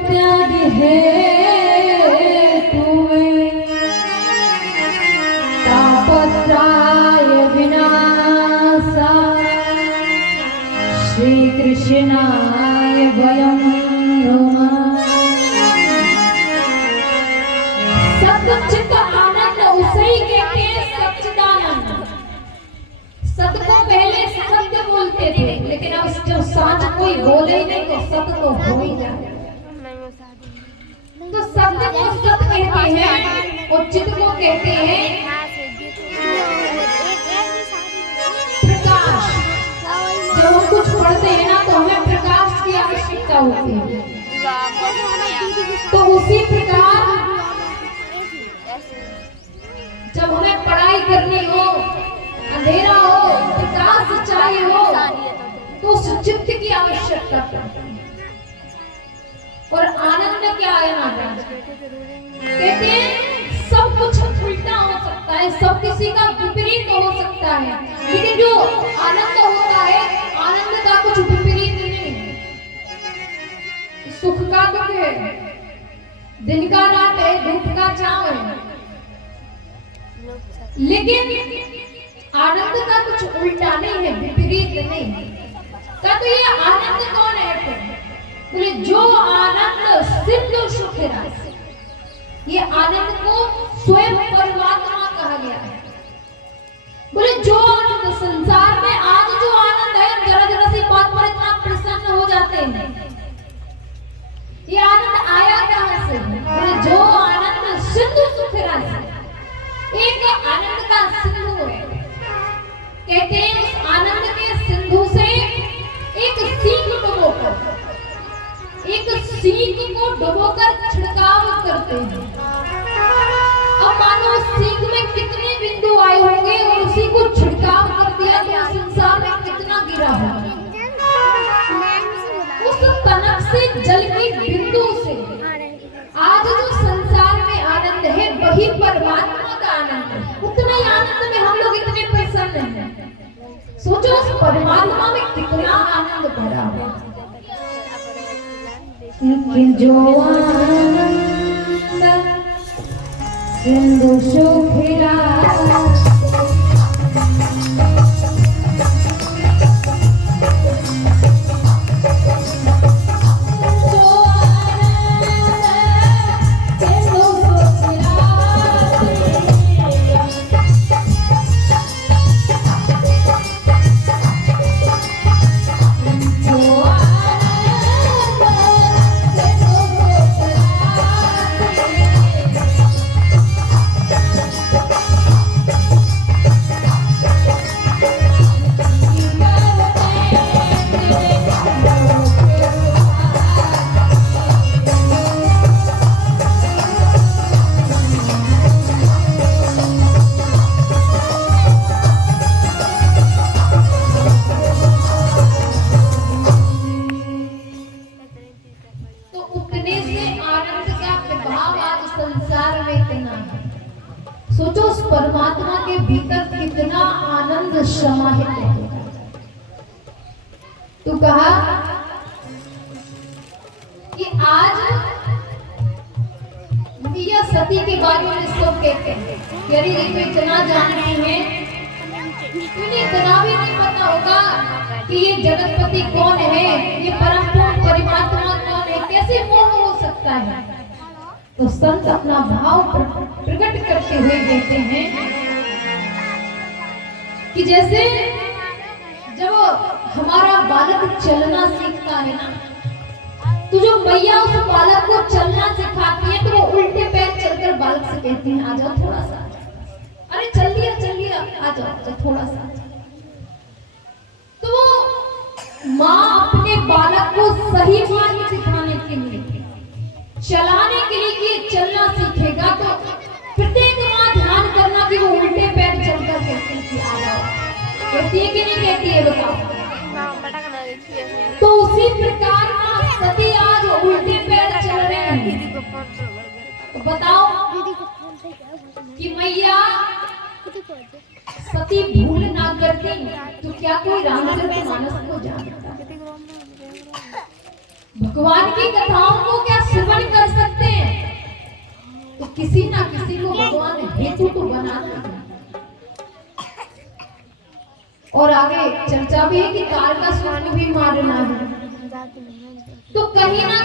त्यागी है तुम्हें तापत्राय विनाशा श्री कृष्णाय वयं नमः। सच्चित आनंद उसे ही कहते हैं सच्चिदानंद। सत को पहले सत्य बोलते थे, लेकिन अब जब साच कोई बोले ही नहीं तो सत्य तो हो ही जाए। तो सत्य को सत कहते हैं और चित को कहते हैं प्रकाश। जब हम कुछ पढ़ते हैं ना तो हमें प्रकाश की आवश्यकता होती है। तो उसी प्रकार जब हमें पढ़ाई करनी हो, अंधेरा हो, प्रकाश चाहिए हो, तो उस चित्त की आवश्यकता पड़ती है। और आनंद क्या है महाराज? कहते हैं सब कुछ उल्टा हो सकता है, सब किसी का विपरीत हो सकता है, लेकिन जो आनंद होता है, आनंद का कुछ विपरीत नहीं है। सुख का दुख है, दिन का रात है, धूप का छांव है, लेकिन आनंद का कुछ उल्टा नहीं है, विपरीत नहीं है। तो ये आनंद कौन है? बोले जो आनंद सिद्ध सुख रस, ये आनंद को स्वयं परमात्मा कहा गया है। बोले जो आनंद संसार में आज जो आनंद है, जरा जरा सी बात पर इतना प्रसन्न हो जाते हैं, ये आनंद आया कहां से? बोले जो आनंद सिद्ध सुख रस, एक आनंद का सिंधु है। कहते हैं इस आनंद के सिंधु से एक सीख डुबोकर, एक सीख को डुबोकर छिड़काव करते हैं। अब मानो सीख में कितने बिंदु आए होंगे और उसी को छिड़काव कर दिया तो संसार में कितना गिरा होगा। उस तनक से जल की बिंदु से आज जो संसार में आनंद है, वही परमात्मा का आनंद है। उतना ही आनंद में हम लोग इतने प्रसन्न हैं। सोचो उस परमात्मा में कितना आनंद भरा है। जो आनंद सिंधु सुखिला सोचो उस परमात्मा के भीतर कितना आनंद समाहित है। तो कहा कि आज मिया सती के बारे में सब कहते हैं, यदि ये इतना जानती है, इन्हें इतना भी नहीं पता होगा कि ये जगतपति कौन है, ये परम पूर्ण परमात्मा कौन है, कैसे मोह हो सकता है। तो संत अपना भाव प्रकट करते हुए कहते हैं कि जैसे जब हमारा बालक चलना सीखता है ना, तो जो मैया उस बालक को चलना सिखाती है तो वो उल्टे पैर चलकर बालक से कहती है आ जाओ थोड़ा सा, अरे चल लिया आ जाओ थोड़ा सा। तो माँ अपने बालक को सही मार्ग सिखाने के लिए, चलाने के लिए कि चलना सीखेगा, तो प्रत्येक माँ ध्यान करना कि वो उल्टे पैर चलकर कहती है कि आ जाओ, कहती है कि नहीं कहती है बताओ। तो उसी प्रकार माँ सती आज उल्टे पैर चल रहे हैं। तो बताओ कि मैया सती भूल ना करती तो क्या कोई रामचरितमानस को जानता? भगवान की कथाओं को क्या और आगे चर्चा भी है कि तारकासुर को भी मारना है। तो कहीं ना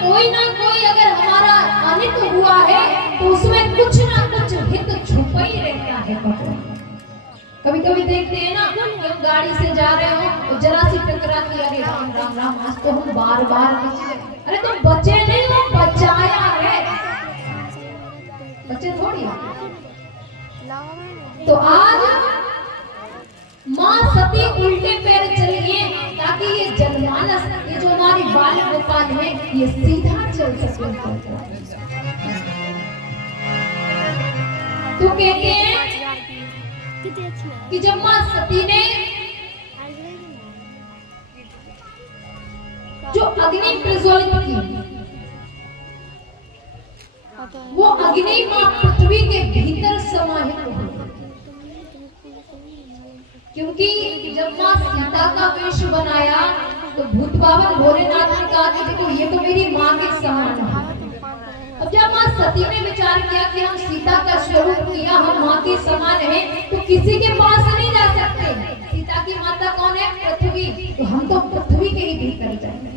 कोई अगर हमारा अनित हुआ है तो उसमें कुछ ना कुछ हित छुपा ही रहता है भगवान। कभी कभी देखते हैं ना कि हम गाड़ी से जा रहे हो तो जरा सी टकराती, अरे राम राम राम, आज तो हम बार बार बचे। अरे तो बचे नहीं, वो बचाया है, बचे थोड़ी। तो आज माँ सती उल्टे पैर चलिए ताकि ये जनमानस, ये जो हमारी बाल गोपाल है, ये सीधा चल सके। तो कहते हैं कि जब माँ सती ने जो अग्नि प्रज्वलित की, वो अग्नि माँ पृथ्वी के भीतर समाहित हो, क्योंकि जब माँ सीता का वेश बनाया तो भूत बाबा भोलेनाथ ने कहा कि देखो ये तो मेरी माँ के समान है। अब जब माँ सती ने विचार किया कि हम सीता का स्वरूप किया, हम माँ के समान हैं, तो किसी के पास नहीं जा सकते। सीता की माता कौन है? पृथ्वी। तो हम तो पृथ्वी के ही भीतर जाएंगे।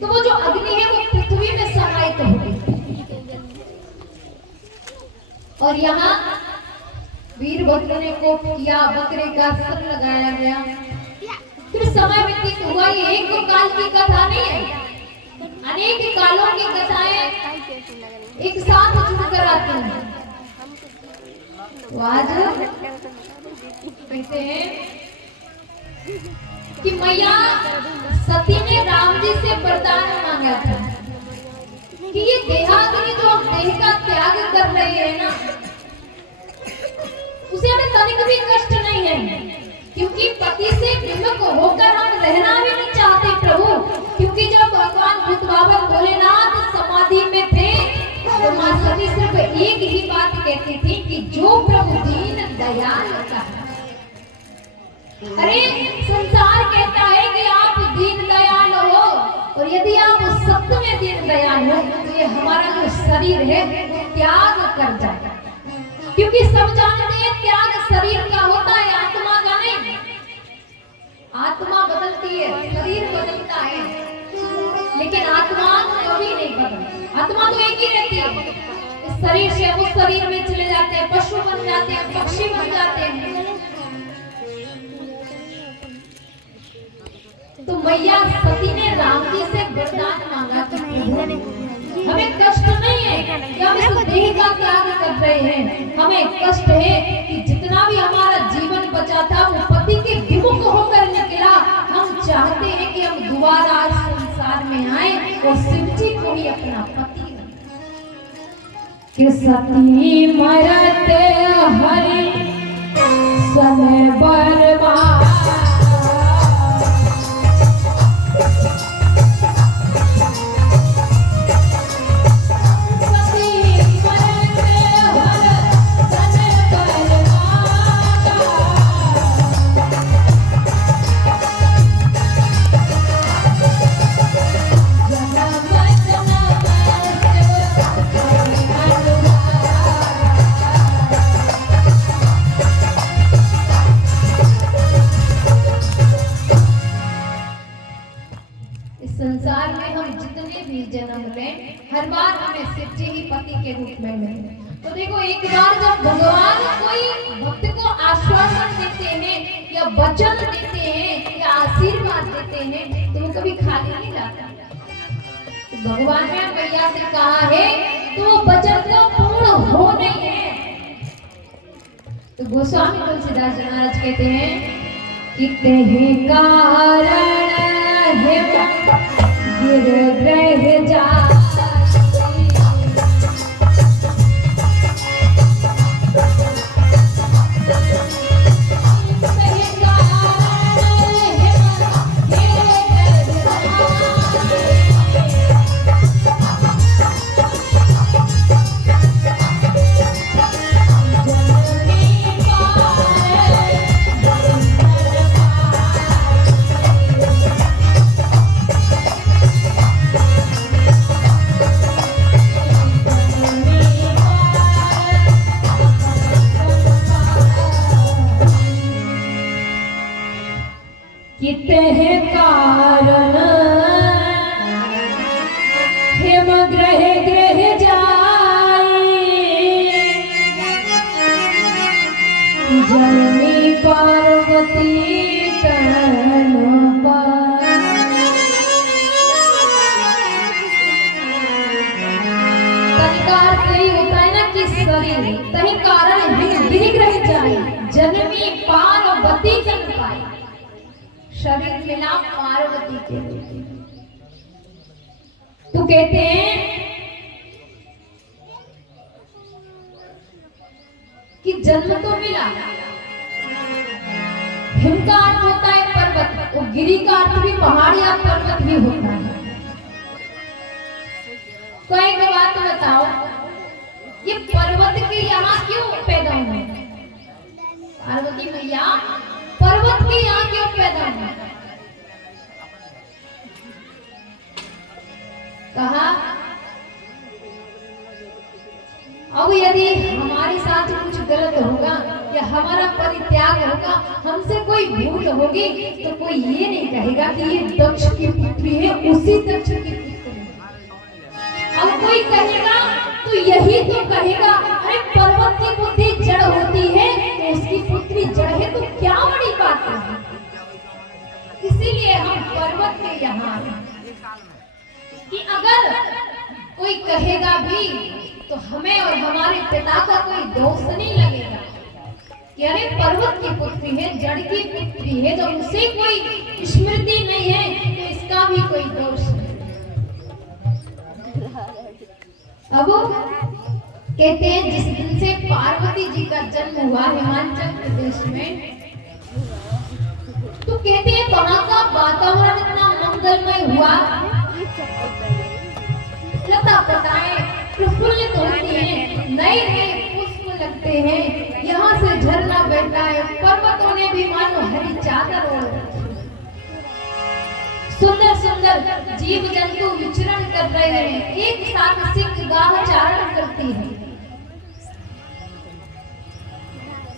तो वो जो अग्नि है वो पृथ्वी में समाहित हो गई। और यहाँ वीरभद्र ने कोप किया, बकरे का सर लगाया गया। फिर समय व्यतीत हुआ। ये एक दो काल की कथा नहीं है, अनेक कालों की कथाएं एक साथ जुड़कर आती हैं। तो आज कहते हैं कि मैया सती ने राम जी से वरदान मांगा था कि ये देहाग्नि जो हम देह का त्याग कर रहे हैं ना, उसे हमें तनिक भी कष्ट नहीं है, क्योंकि पति से विमुख होकर हम रहना भी नहीं चाहते प्रभु। क्योंकि जब भगवान भूत बाबा भोलेनाथ समाधि में थे तो माँ सती सिर्फ एक ही बात कहती थी कि जो प्रभु दीन दयाल का। अरे संसार कहता है कि आप दीन दयाल हो, और यदि आप सत्य में दीन दयाल हो तो ये हमारा जो शरीर है वो त्याग कर जाता है। क्योंकि सब जानते हैं त्याग शरीर का होता है, आत्मा का नहीं। आत्मा बदलती है, शरीर बदलता है, लेकिन आत्मा कभी नहीं बदलती। आत्मा तो एक ही रहती है। इस शरीर से उस शरीर में चले जाते हैं, पशु बन जाते हैं, पक्षी बन जाते हैं। तो मैया सती ने राम जी से वरदान मांगा कि हमें कष्ट नहीं है कि हम इस देह का त्याग कर रहे हैं, हमें कष्ट है कि जितना भी हमारा जीवन बचा था वो पति के विमुख होकर निकला। हम चाहते हैं कि हम दोबारा आज संसार में आए और शिव जी को ही अपना पति कि सती मरते हरि समय बर्बाद। संसार में हम जितने भी जन्म लें, हर बार हमें शिव जी ही पति के रूप में मिले। तो देखो, एक बार जब भगवान कोई भक्त को आश्वासन देते हैं या वचन देते हैं या आशीर्वाद देते हैं तो वो कभी खाली नहीं जाता। तो भगवान ने मैया से कहा है तो वो वचन तो पूर्ण हो नहीं है। तो गोस्वामी तुलसीदास जी महाराज कहते हैं कि कहे कारण गिर ग्रह जा क्षेम ग्रह ग्रह जाए जननी पार्वती तन पाए। तनिकार यही होता है ना कि शरीर तही कारण गिर ग्रह जाए जननी पार्वती तन पाए। शरीर मिला पार्वती के। तो कहते हैं कि जन्म तो मिला, हिम का अर्थ होता है पर्वत और गिरी का अर्थ भी पहाड़ या पर्वत भी होता है। तो एक बात बताओ, ये पर्वत के यहाँ क्यों पैदा हुए? पार्वती मैया पर्वत के यहाँ क्यों पैदा हुए? कहा अब यदि हमारे साथ कुछ गलत होगा या हमारा परित्याग होगा, हमसे कोई भूल होगी, तो कोई ये नहीं कहेगा कि ये दक्ष की पुत्री है, उसी दक्ष की पुत्री है। अब कोई कहेगा तो यही तो कहेगा, अरे पर्वत की बुद्धि जड़ होती है तो उसकी पुत्री जड़ है, तो क्या बड़ी बात है। इसीलिए हम पर्वत के यहाँ कि अगर कोई कहेगा भी तो हमें और हमारे पिता का कोई दोष नहीं लगेगा कि अरे पर्वत की पुत्री है, जड़ की पुत्री है, तो उसे कोई स्मृति नहीं है तो इसका भी कोई दोष नहीं। अब कहते हैं जिस दिन से पार्वती जी का जन्म हुआ हिमाचल प्रदेश में, तो कहते हैं वहां का वातावरण इतना मंगलमय हुआ, लता पताएं प्रफुल्लित होती हैं, नए नए पुष्प लगते हैं, यहाँ से झरना बहता है, पर्वतों ने भी मानो हरी चादर ओढ़ रखी। सुंदर सुंदर जीव जंतु विचरण कर रहे हैं, एक साथ सिंह गाह चारण करती है।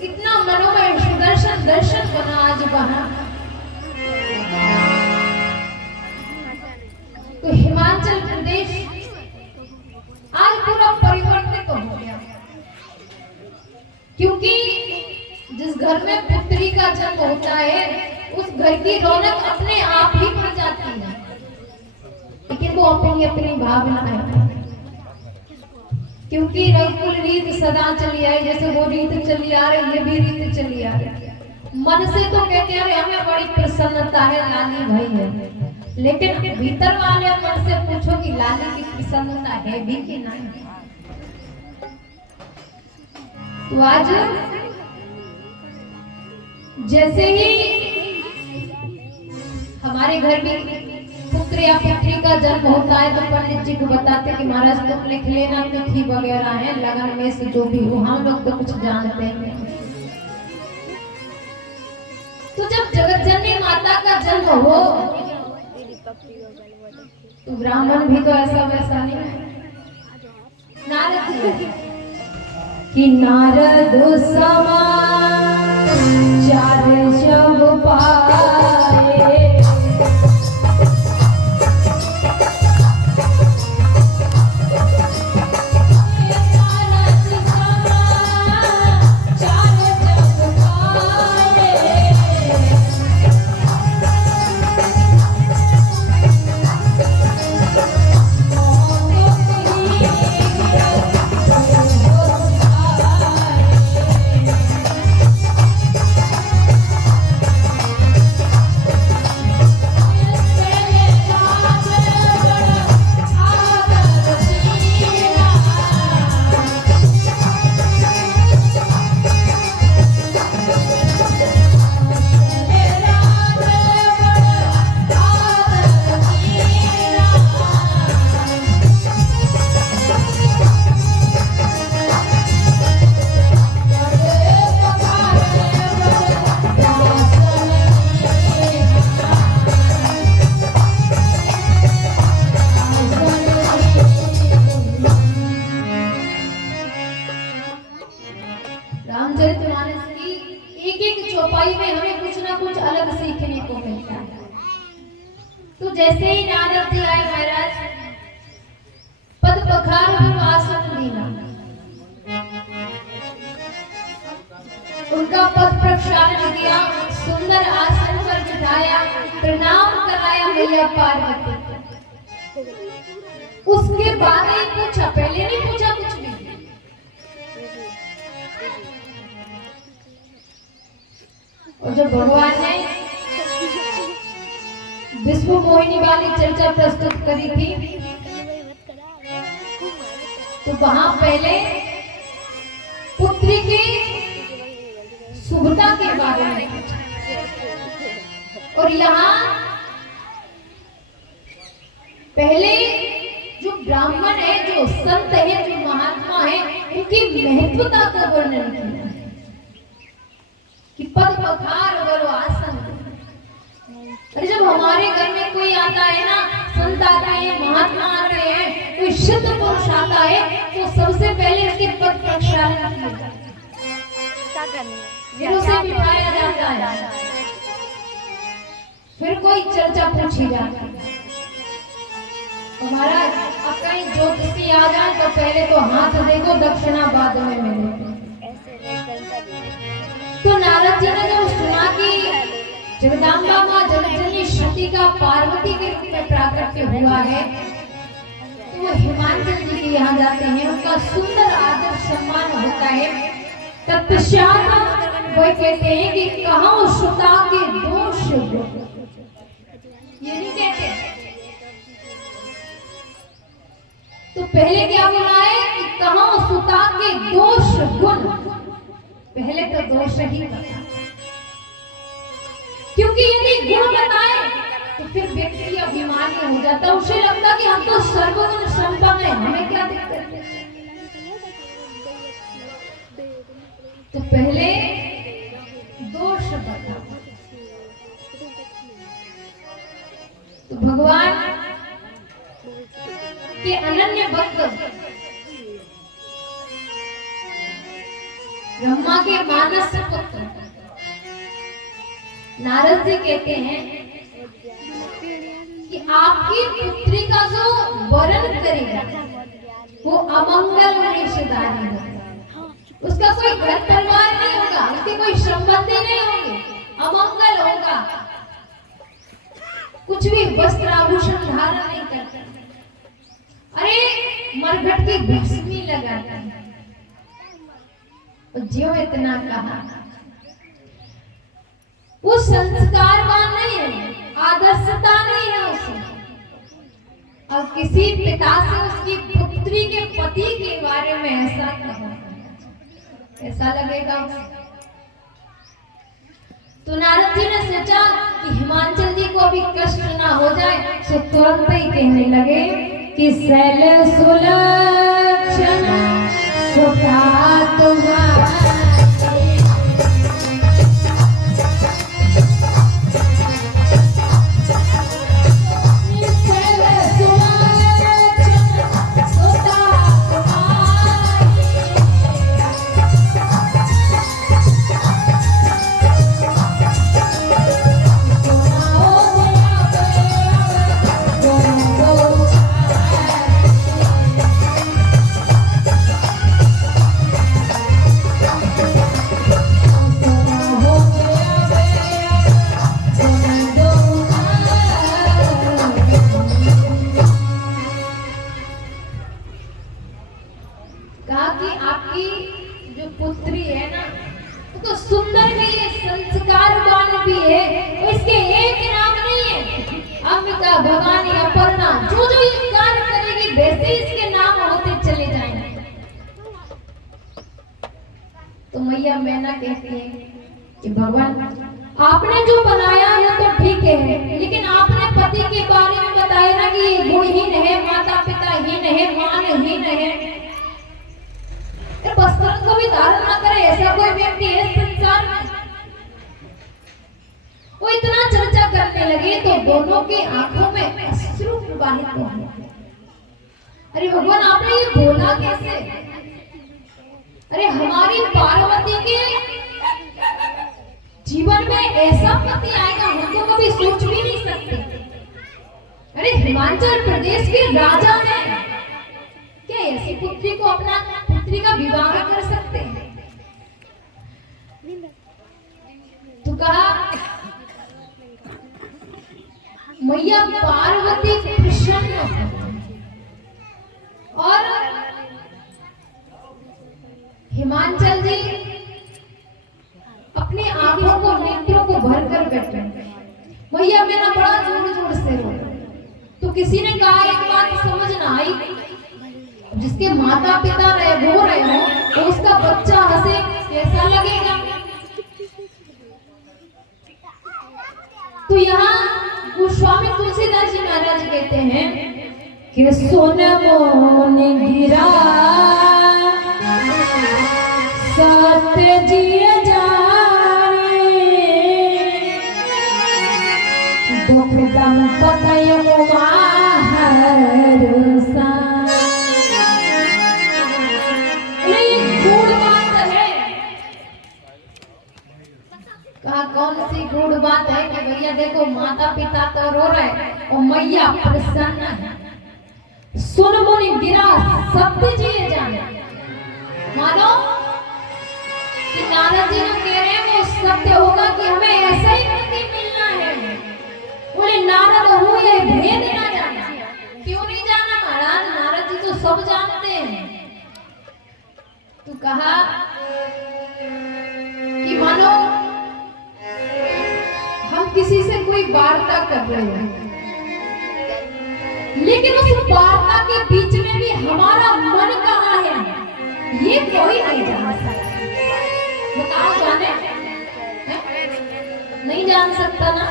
इतना मनोमय सुदर्शन दर्शन बना आज वहां। तो हिमाचल प्रदेश आज पूरा परिवर्तित हो गया, क्योंकि जिस घर में पुत्री का जन्म होता है उस घर की रौनक अपने आप ही बढ़ जाती है। लेकिन वो अपनी अपनी भावना है, क्योंकि रघुकुल रीत सदा चली आई, जैसे वो रीत चली आ रही, ये भी रीत चली आ रही। मन से तो कहते हैं हमें बड़ी प्रसन्नता है, लाली भाई है, लेकिन भीतर वाले मन से पूछो कि लाली की प्रसन्नता है भी कि नहीं। तो आज जैसे ही हमारे घर में पुत्र या पुत्री का जन्म होता है तो पंडित जी को बताते कि महाराज तुम लिख लेना तिथि वगैरह है, लगन में से जो भी हो, हम लोग तो कुछ जानते हैं। तो जब जगतजननी माता का जन्म हो तो ब्राह्मण भी तो ऐसा वैसा नहीं है। नारद कि नारद समान चार जग पाए, चौपाई में हमें कुछ ना कुछ अलग सीखने को मिलता है। तो जैसे ही नारद जी आए महाराज फिर आसन दीना, उनका पद प्रक्षालन किया, सुंदर आसन पर बिठाया, प्रणाम कराया मैया पार्वती को। उसके बाद ही पूछा, पहले नहीं पूछा कुछ भी। और जब भगवान ने विश्व मोहिनी वाली चर्चा प्रस्तुत करी थी, तो वहां पहले पुत्री की शुभता के बारे में, और यहाँ पहले जो ब्राह्मण है, जो संत है, जो महात्मा है, उनकी महत्वता का वर्णन किया कि पद पखार बोलो आसन। अरे जब हमारे घर में कोई आता है ना, संत आते हैं, महात्मा आते हैं, कोई शुद्ध पुरुष आता है, तो सबसे पहले उसके पद प्रक्षालन किया जाता है, फिर उसे बिठाया जाता है, फिर कोई चर्चा पूछी जाती है। महाराज अब कहीं ज्योतिषी आ जाए तो पहले तो हाथ देखो, दक्षिणा बाद में मिले। तो नारद जी ने जब सुना कि जगदम्बा मां जगजननी सती का पार्वती के रूप में प्राकट्य हुआ है, तो वो हिमाचल जी के यहाँ जाते हैं, उनका सुंदर आदर सम्मान होता है। तत्पश्चात वो कहते हैं कि कहां सुता के दोष, ये नहीं कहते। तो पहले क्या बोला है कि कहां सुता के दोष गुण, पहले तो दोष ही बता, क्योंकि यदि गुण बताए तो फिर व्यक्ति अभिमानी हो जाता, उसे लगता कि हम तो सर्वगुण संपन्न है, हमें क्या दिक्कत है। तो पहले दोष बता। तो भगवान के अनन्य भक्त ब्रह्मा के मानस पुत्र नारद जी कहते हैं कि आपकी पुत्री का जो वरण करेगा वो अमंगल रिश्तेदारी होगा, उसका कोई घर परिवार नहीं होगा, उसके कोई संबंधी नहीं होंगे, अमंगल होगा, कुछ भी वस्त्र आभूषण धारण नहीं करता, अरे मरघट की भस्मी लगाता है। जो इतना कहा, वो संस्कारवान नहीं है, आदर्शता नहीं है उसमें। और किसी पिता से उसकी पुत्री के पति के बारे में ऐसा कहा, ऐसा लगेगा। तो नारद जी ने सोचा कि हिमाचल जी को अभी कष्ट ना हो जाए, तो तुरंत ही कहने लगे कि शैल सुलक्षण सुता तुम्हारा, भवानी, अपर्णा, जो जो ये कार्य करेगी वैसे इसके नाम होते चले जाएंगे। तो मैया मैना कहती है कि भगवान आपने जो बनाया है तो ठीक है, लेकिन आपने पति के बारे में बताया ना कि गुणहीन है, माता पिता हीन है, मानहीन है, वस्त्र को भी धारण न करे, ऐसा कोई व्यक्ति है संसार में? वो इतना चर्चा करने लगे तो दोनों के आंखों में अश्रु प्रवाहित होने लगे। अरे भगवान आपने ये बोला कैसे? अरे हमारी पार्वती के जीवन में ऐसा पति आएगा हम तो कभी सोच भी नहीं सकते। अरे हिमाचल प्रदेश के राजा ने क्या ऐसी मैया पार्वती प्रसन्न हो और हिमांचल जी अपनी आंखों को नेत्रों को भर कर बैठे। मैया मेरा बड़ा जोर जोर से रो। तो किसी ने कहा एक बात समझ ना आई, जिसके माता पिता रो रहे हो तो उसका बच्चा हंसे कैसा लगेगा। तो यहाँ गोस्वामी तुलसीदास जी महाराज कहते हैं कि सोने मोन गिरा सत्य जिय जाने दुख दम पतय कौन सी गूढ़ बात है कि भैया देखो माता पिता तो रो रहे और मैया प्रसन्न है। सुन मुनि गिरा सत्य जिए जाने, मानो कि नारद जी लोग कह रहे हैं वो सत्य होगा कि हमें ऐसा ही पति मिलना है। बोले नारद हो ये भेद ना जाना। क्यों नहीं जाना महाराज, नारद जी तो सब जानते हैं। तो कहा कि मानो हम किसी से कोई वार्ता कर रहे हैं, लेकिन उस वार्ता के बीच में भी हमारा मन कहाँ है ये कोई नहीं जान सकता। बताओ जाने नहीं जान सकता ना।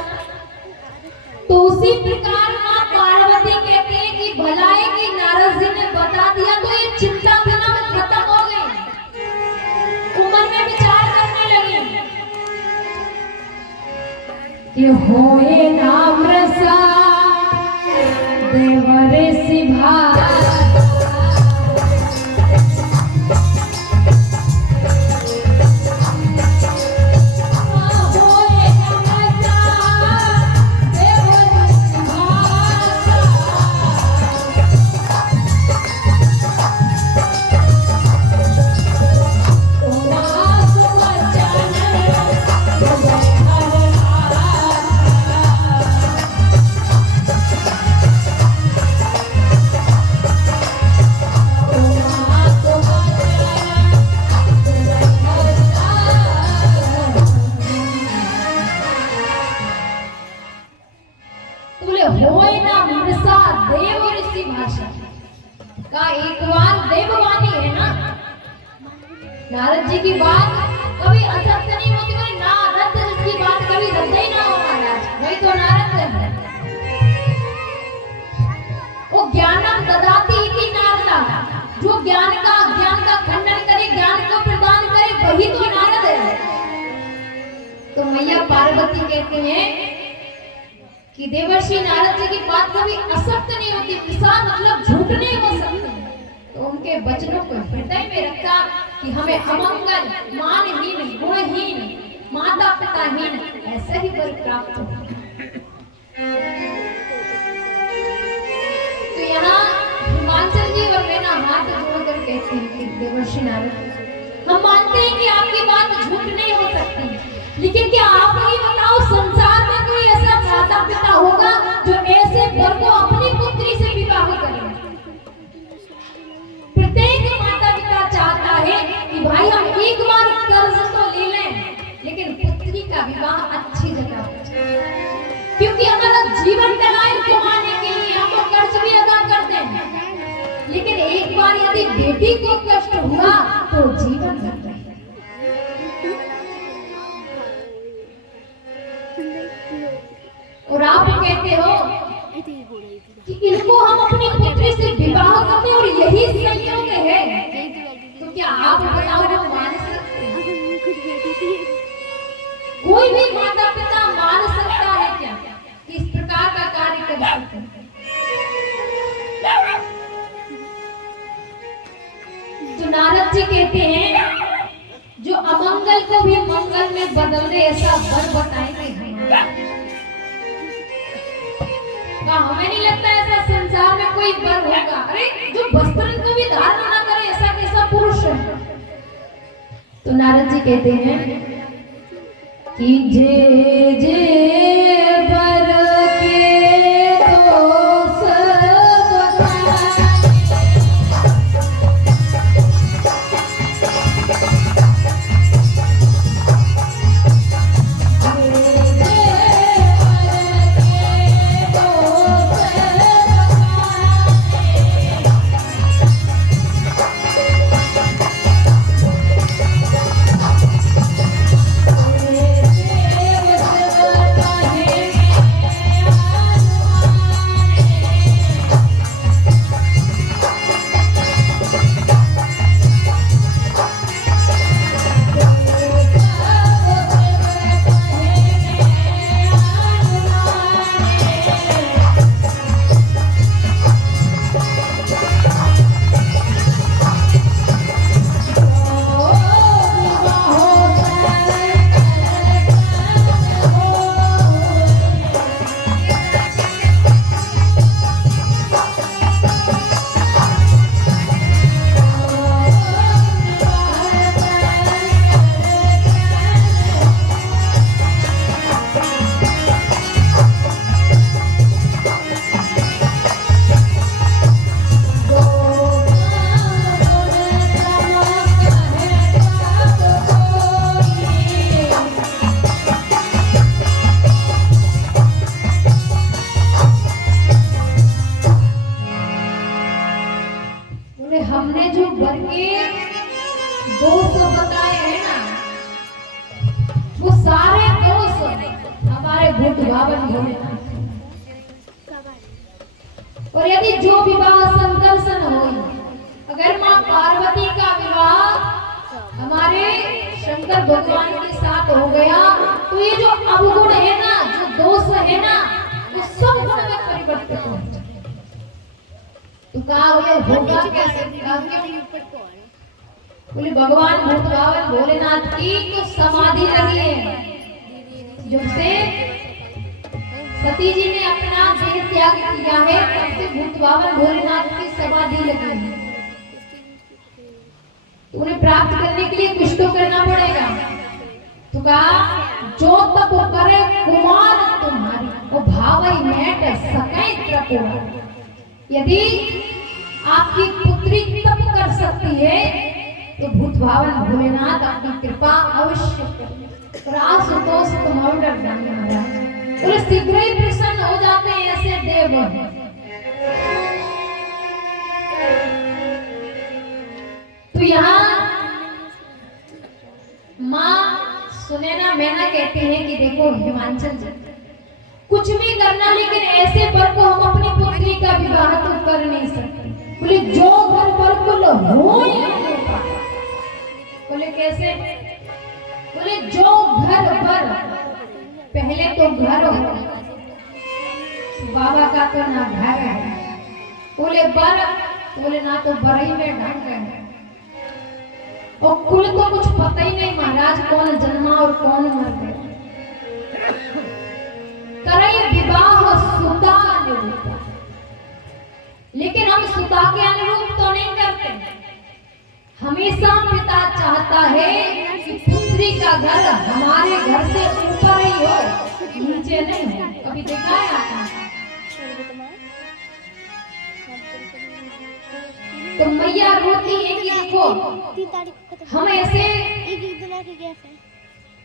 तो उसी प्रकार मां पार्वती कहती है कि भलाई की नारद जी ने बता दिया तो ये चिंता बिना में खत्म हो गई। उमर में विचार करने लगी कि होए नाम रसा देवरे सिभा का एक बार देववाणी है ना। नारद जी की बात कभी असत्य नहीं होती। बोले नारद जिसकी बात कभी रद्द ही ना हो महाराज, वही तो नारद है। वो ज्ञानम ददाति इति नारद, जो ज्ञान का खंडन करे, ज्ञान को प्रदान करे, वही तो नारद है। तो मैया पार्वती कहते हैं कि देवर्षि नारद जी की बात कभी असत्य नहीं होती, प्रसाद मतलब झूठ नहीं हो सकता। तो उनके वचनों को हृदय में रखा कि हमें अमंगल, मानहीन, गुणहीन, माता पिताहीन ऐसे ही वर प्राप्त हो। तो यहाँ हिमाचल जी और मेरा हाथ जोड़कर कहते हैं कि देवर्षि नारद, हम मानते हैं कि आपकी बात झूठ नहीं हो सकती, लेकिन क्या आप ही बताओ संसार में कोई ऐसा माता पिता होगा जो ऐसे वर को अपनी पुत्री से विवाह करे। प्रत्येक माता पिता चाहता है कि भाई हम एक बार कर्ज तो ले लें, लेकिन पुत्री का विवाह अच्छी जगह हो जाए, क्योंकि हमारा जीवन टलाए कमाने के लिए हम तो कर्ज भी अदा करते हैं, लेकिन एक बार यदि बेटी को कष्ट हुआ तो जीवन भर रहे। और आप कहते हो कि इनको हम अपनी पुत्री से विवाह करते और यही संयोग है, तो क्या आप बताओ हम मान सकते हैं? कोई भी माता पिता मान सकता है क्या कि इस प्रकार का कार्य कर सकते हैं? तो नारद जी कहते हैं जो अमंगल को भी मंगल में बदल दे ऐसा वर बताएंगे। हमें नहीं लगता ऐसा संसार में कोई वर होगा। अरे जो वस्त्र को भी धारण न करे ऐसा कैसा पुरुष है? तो नारद जी कहते हैं कि जे जे वर के बोले हमने जो वर के 200 बताए हैं ना, वो सारे 200 हमारे भूत भावन भोलेनाथ। और यदि जो विवाह संकर्षण हो, अगर माँ पार्वती का विवाह हमारे शंकर भगवान के साथ हो गया, तो ये जो अवगुण है ना, जो दोष है ना, ये सब गुण में परिवर्तित हो जाए। तो कहा होगा कैसे? बोले भगवान भूत भावन भोलेनाथ की तो समाधि लगी है। जब से सती जी ने अपना देह त्याग किया है, तब से भूत भावन भोलेनाथ की समाधि लगी है। उन्हें प्राप्त करने के लिए कुछ तो करना पड़ेगा। तो कहा जो तप करे कुमार तुम्हारी, वो भावई मेट सकै त्रिपुरा। यदि आपकी पुत्री तप कर सकती है, तो भूत भावन भोलेनाथ अपनी कृपा अवश्य करें। आशुतोष तुम्हारा डर नहीं महाराज, और शीघ्र ही प्रसन्न हो जाते हैं ऐसे देव। तो यहाँ माँ सुनैना मैना कहते हैं कि देखो हिमांचल जी, कुछ भी करना, लेकिन ऐसे पर को हम अपनी पुत्री का विवाह तो कर नहीं सकते। बोले जो घर पर कुल हो या हो पाए। बोले कैसे? बोले जो घर पर, पहले तो घर हो, बाबा का तो ना घर है। बोले बर, बोले ना तो बरई में ढंग है, और कुल तो कुछ पता ही नहीं महाराज, कौन जन्मा और कौन मर गया। करे विवाह सुता अनुरूप, लेकिन हम सुता के अनुरूप तो नहीं करते। हमेशा पिता चाहता है कि पुत्री का घर हमारे घर से ऊपर ही हो, नीचे नहीं हो। कभी देखा है आपने? तो मैया रोती है कि देखो हम ऐसे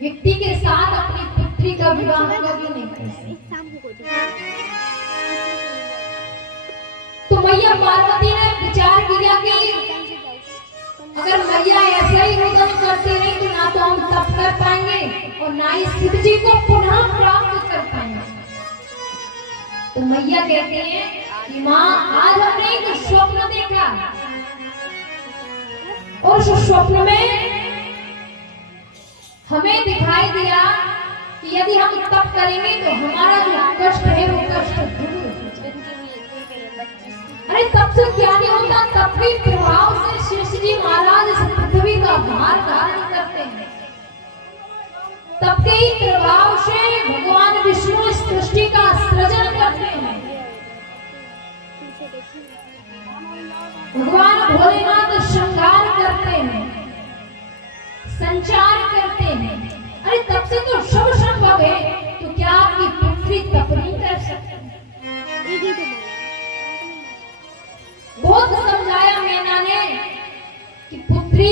व्यक्ति के साथ अपनी पुत्री का विवाह कभी नहीं कर सकते। तो मैया पार्वती ने विचार किया कि अगर मैया ऐसा ही रोदन करती रही, तो ना तो हम तप कर पाएंगे और ना ही शिव जी को पुनः प्राप्त कर पाएंगे। तो मैया कहते हैं कि माँ आज हमने एक स्वप्न देखा, और उस स्वप्न में हमें दिखाई दिया कि यदि हम तप करेंगे तो हमारा जो कष्ट है वो कष्ट दूर हो जाएगा। अरे तप से क्या नहीं होता, तप के प्रभाव से शेष जी महाराज इस पृथ्वी का भार धारण करते हैं। तप के ही प्रभाव से भगवान विष्णु इस सृष्टि का सृजन करते हैं। भगवान भोलेनाथ श्रृंगार करते हैं, संचार करते हैं। अरे तब से तो सब संभव है, तो क्या आपकी पुत्री तप नहीं कर सकती? बहुत समझाया मैना ने कि पुत्री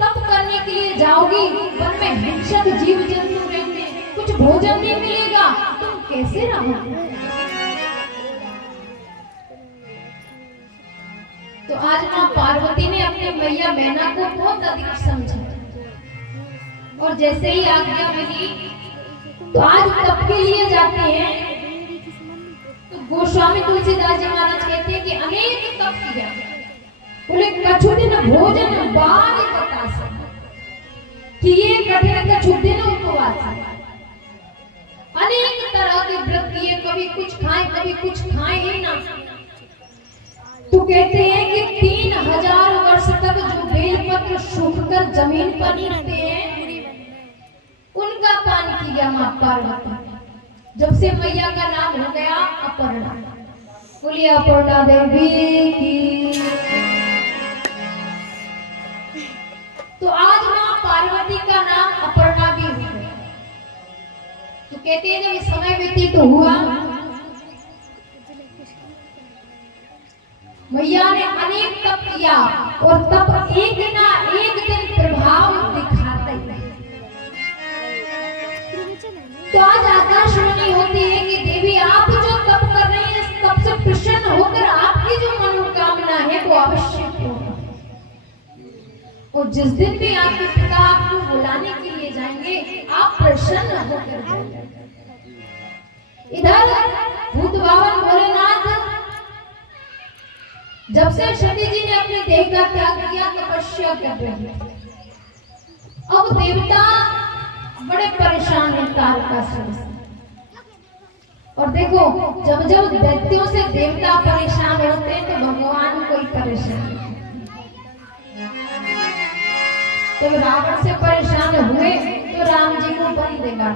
तप करने के लिए जाओगी, वन में हिंसक जीव जंतु रहेंगे, कुछ भोजन नहीं मिलेगा, तुम कैसे रहोगे? तो आज माँ पार्वती ने अपने मैया मैना को बहुत अधिक समझा, और जैसे ही आज्ञा मिली तो आज तप के लिए जाते हैं। तो गोस्वामी तुलसीदास जी महाराज कहते हैं कि अनेक तप किया, बोले कछु दिन भोजन बाद बता कि ये कठिन कछु दिन उपवास, अनेक तरह के व्रत किए, कभी कुछ खाए कभी कुछ खाए ही ना। तो कहते हैं कि 3000 वर्ष तक जो बेलपत्र सूखकर जमीन पर गिरते हैं, उनका पान किया माँ पार्वती। जब से मैया का नाम हो गया अपर्णा, बोलिए अपर्णा देवी की। तो आज माँ पार्वती का नाम अपर्णा भी हो गया। तो कहते हैं जब समय व्यतीत तो हुआ, मैया ने अनेक तप किया, और तप एक ना एक दिन प्रभाव दिखाते हैं। तो आज आकाशवाणी होती है कि देवी आप जो तप कर रहे हैं, इस तप से प्रसन्न होकर आपकी जो मनोकामना है वो अवश्य पूर्ण। और जिस दिन भी आपके पिता आपको बुलाने के लिए जाएंगे, आप प्रसन्न होकर जाएंगे। इधर भूत बावन भोलेनाथ जब से सती जी ने अपने देह का त्याग किया, तपस्या कर रहे हैं। अब देवता बड़े परेशान हैं तारकासुर से। और देखो, जब जब दैत्यों से देवता परेशान होते हैं तो भगवान कोई परेशान। जब रावण से परेशान हुए तो राम जी को वन देगा,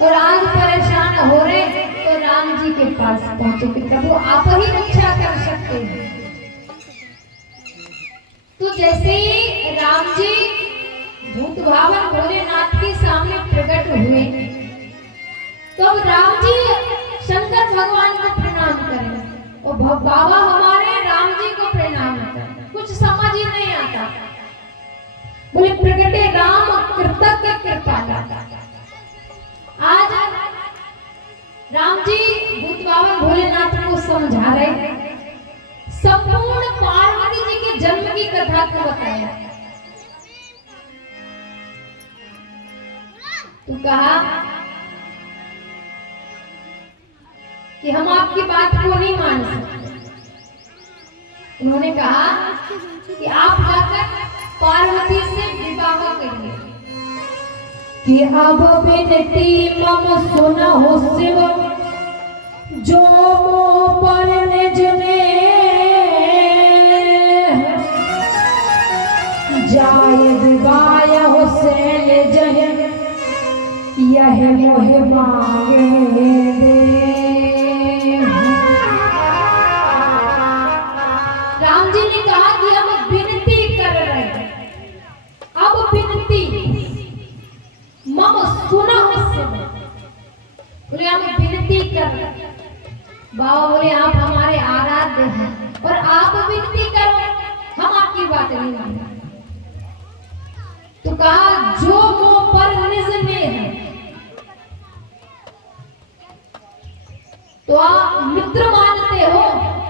और आज परेशान हो रहे तो राम जी के पास पहुंचे कि प्रभु आप ही रक्षा कर सकते हैं। तो जैसे ही राम जी भूत भावन भोलेनाथ के सामने प्रकट हुए, तो राम जी शंकर भगवान को प्रणाम करें और बाबा हमारे राम जी को प्रणाम करें। कुछ समझ ही नहीं आता। बोले प्रगटे राम कृतज्ञ कृपाला। आज राम जी भूत बावन भोलेनाथ को समझा रहे, संपूर्ण पार्वती जी के जन्म की कथा को बताया। तो कहा कि हम आपकी बात को नहीं मान सकते। उन्होंने कहा कि आप जाकर पार्वती से विवाह करिए। कि अब विनती मम सुनहु शिव, जो मोह पर निज ने जाय विवाह शैल जह, यह मोह मांगे दे। राम जी ने कहा कि हम विनती कर रहे हैं। अब विनती मम सुनहु शिव, बोले हम विनती कर रहे हैं। बाबा बोले आप हमारे आराध्य हैं और आप विनती करो, हम आपकी बात नहीं मानेंगे। तो कहा जो मोह पर निज में है, तो आप मित्र मानते हो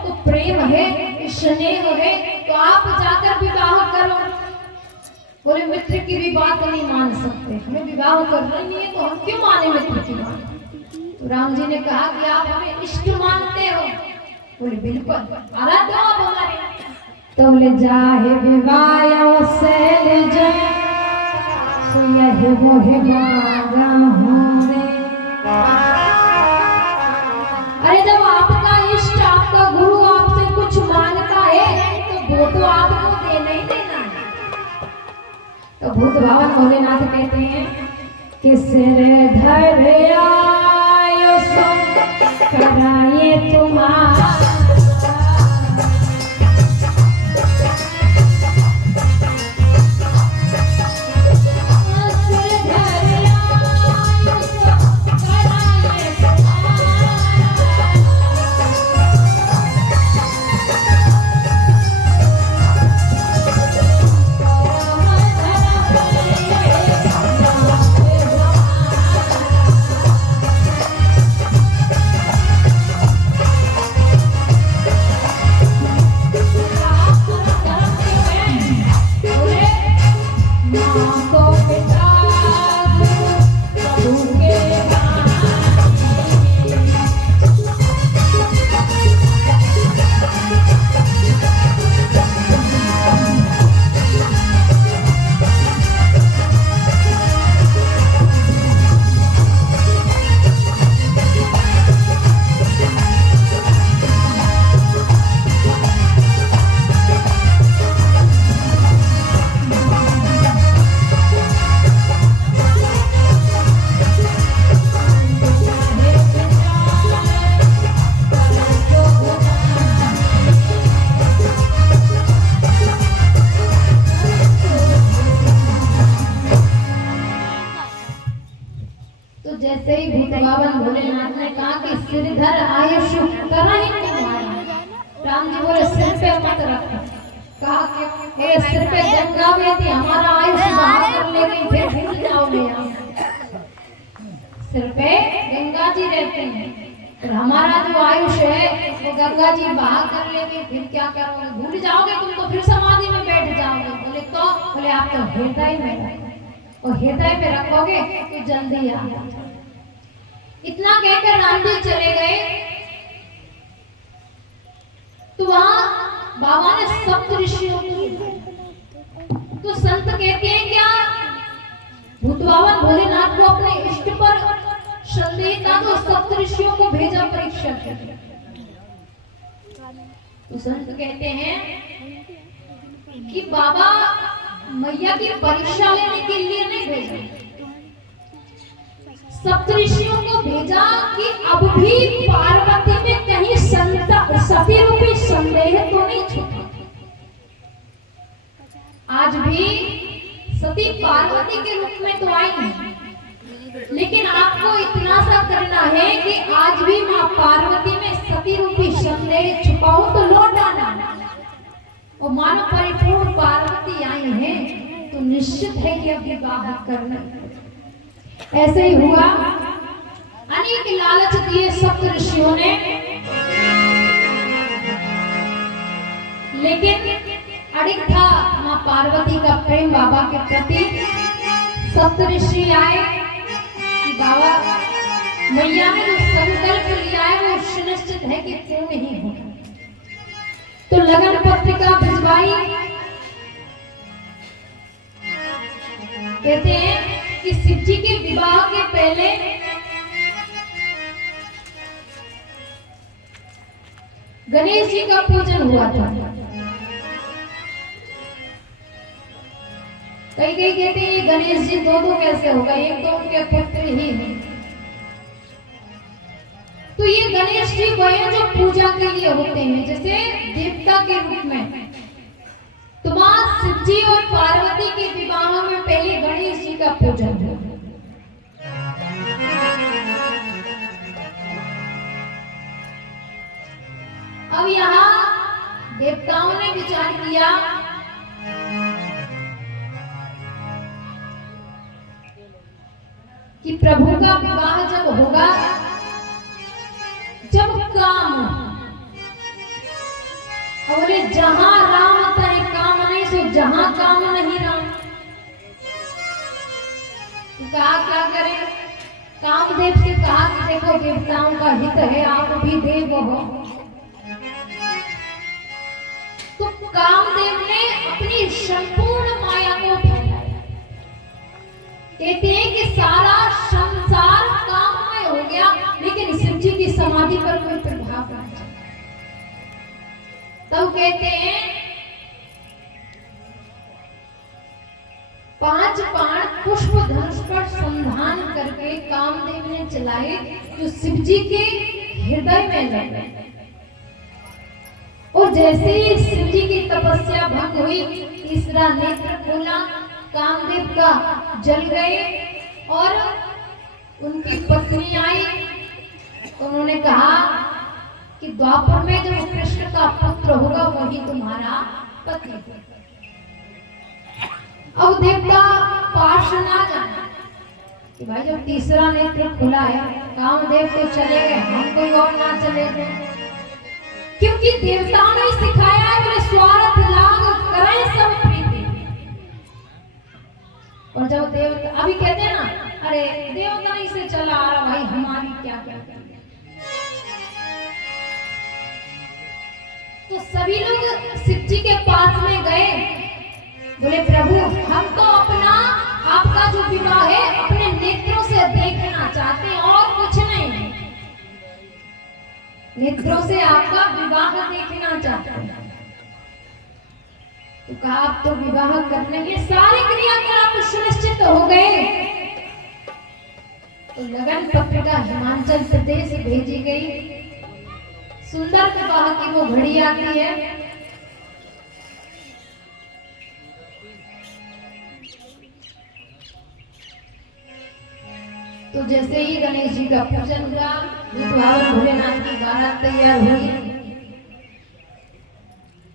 तो प्रेम है, स्नेह है, तो आप जाकर विवाह करो। बोले मित्र की भी बात नहीं मान सकते, हमें विवाह करना नहीं है तो हम क्यों माने मित्र की बात। तो राम जी ने कहा कि आप हमें इष्ट मानते हो। बोले बिल्कुल, आराध्य हो आप हमारे। तो बोले जाहे विवाह शैल जय, तो यह मोह मांगा हूं रे। अरे जब आपका इष्ट, आपका गुरु आपसे कुछ मांगता है तो वो तो आपको देना ही देना है। तो भूत भावन भोलेनाथ कहते हैं कि सिर धर आयो सो कराए तुम्हारा, जैसे ही भूत बावन भोलेनाथ ने कहा कि श्रीधर आयुष करा ही तुम्हारा, राम जी बोले सिर पे मत रख। कहा कि हे सिर पे गंगा में थी, हमारा आयुष बाहर कर लेंगे फिर भूल जाओगे। सिर पे गंगा जी रहते हैं और हमारा जो आयुष है वो गंगा जी बाहर कर लेंगे, फिर क्या करोगे, भूल जाओगे तुम तो, फिर समाधि में बैठ जाओगे। बोले बोले आप तो हृदय में रखो, और हृदय में रखोगे तो जल्दी आ जाएगा। इतना कहकर रामजी चले गए। तो वहां बाबा ने सप्त ऋषियों को, तो संत कहते हैं क्या भूत बाबा भोलेनाथ को अपने इष्ट पर संदेह था तो सप्त ऋषियों को भेजा परीक्षा के लिए। तो संत कहते हैं कि बाबा मैया की परीक्षा लेने के लिए नहीं भेजा, सप्तऋषियों को भेजा कि अब भी पार्वती में कहीं सती रूपी संदेह तो नहीं छुपा। आज भी सती पार्वती के रूप में तो आई है, लेकिन आपको इतना सा करना है कि आज भी माँ पार्वती में सती रूपी संदेह छुपाओ तो लौट आना, और मानो परिपूर्ण पार्वती आई है तो निश्चित है कि अब विवाह करना। ऐसे ही हुआ, अनेक लालच दिए सप्त ऋषियों ने, लेकिन अड़िग था माँ पार्वती का प्रेम बाबा के प्रति। सप्त ऋषि आए कि बाबा मैया ने जो संकल्प लिया है वो सुनिश्चित है कि पूर्ण ही होगा। तो लगन पत्रिका भिजवाई। कहते हैं कि शिव जी के विवाह के पहले गणेश जी का पूजन हुआ था। कई कहते हैं गणेश जी दो कैसे होगा, एक तो उनके पुत्र ही है। तो ये गणेश जी वो हैं जो पूजा के लिए होते हैं, जैसे देवता के रूप में। तो मां शिव जी और पार्वती के विवाह में पहले गणेश जी का पूजन हुआ। अब यहाँ देवताओं ने विचार किया कि प्रभु का विवाह जब होगा, जब काम, बोले जहां राम तय काम नहीं, सो जहां काम नहीं राम। कहा क्या करें, कामदेव से कहा कि देखो देवताओं का हित है, आप भी देव हो। तो कामदेव ने अपनी संपूर्ण माया को फैलाया। कहते हैं कि सारा संसार काममय हो गया, लेकिन शिव जी की समाधि पर कोई प्रभाव नहीं। तब कहते हैं 5 बाण पुष्प धनुष पर संधान करके कामदेव ने चलाए, जो शिव जी के हृदय में लगे। और जैसे ही शिव जी की तपस्या भंग हुई, तीसरा नेत्र खोला, कामदेव का जल गए, और उनकी पत्नी आई तो उन्होंने कहा कि द्वापर में जो कृष्ण का पुत्र होगा वही तुम्हारा पति। अब देवता पास ना जाना कि भाई जब तीसरा नेत्र खुला है, कामदेव तो चले गए, हम कोई और ना चले गए। क्योंकि देवताओं ने सिखाया है कि स्वार्थ लाग करे सब प्रीति। और जब देवता अभी कहते हैं ना, अरे देवता नहीं से चला आ रहा भाई, हमारी क्या क्या क्या। तो सभी लोग शिव जी के पास में गए, बोले प्रभु हम तो अपना आपका जो विवाह है अपने नेत्रों से देखना चाहते हैं, और कुछ नहीं, नेत्रों से आपका विवाह देखना चाहते हैं। तो कहा आप तो विवाह करने के सारे क्रियाकलाप सुनिश्चित हो गए। तो लगन पत्रिका हिमाचल प्रदेश भेजी गई। सुंदर विवाह की वो घड़ी आती है। तो जैसे ही गणेश जी का पूजन हुआ, भोलेनाथ की बारात तैयार हुई,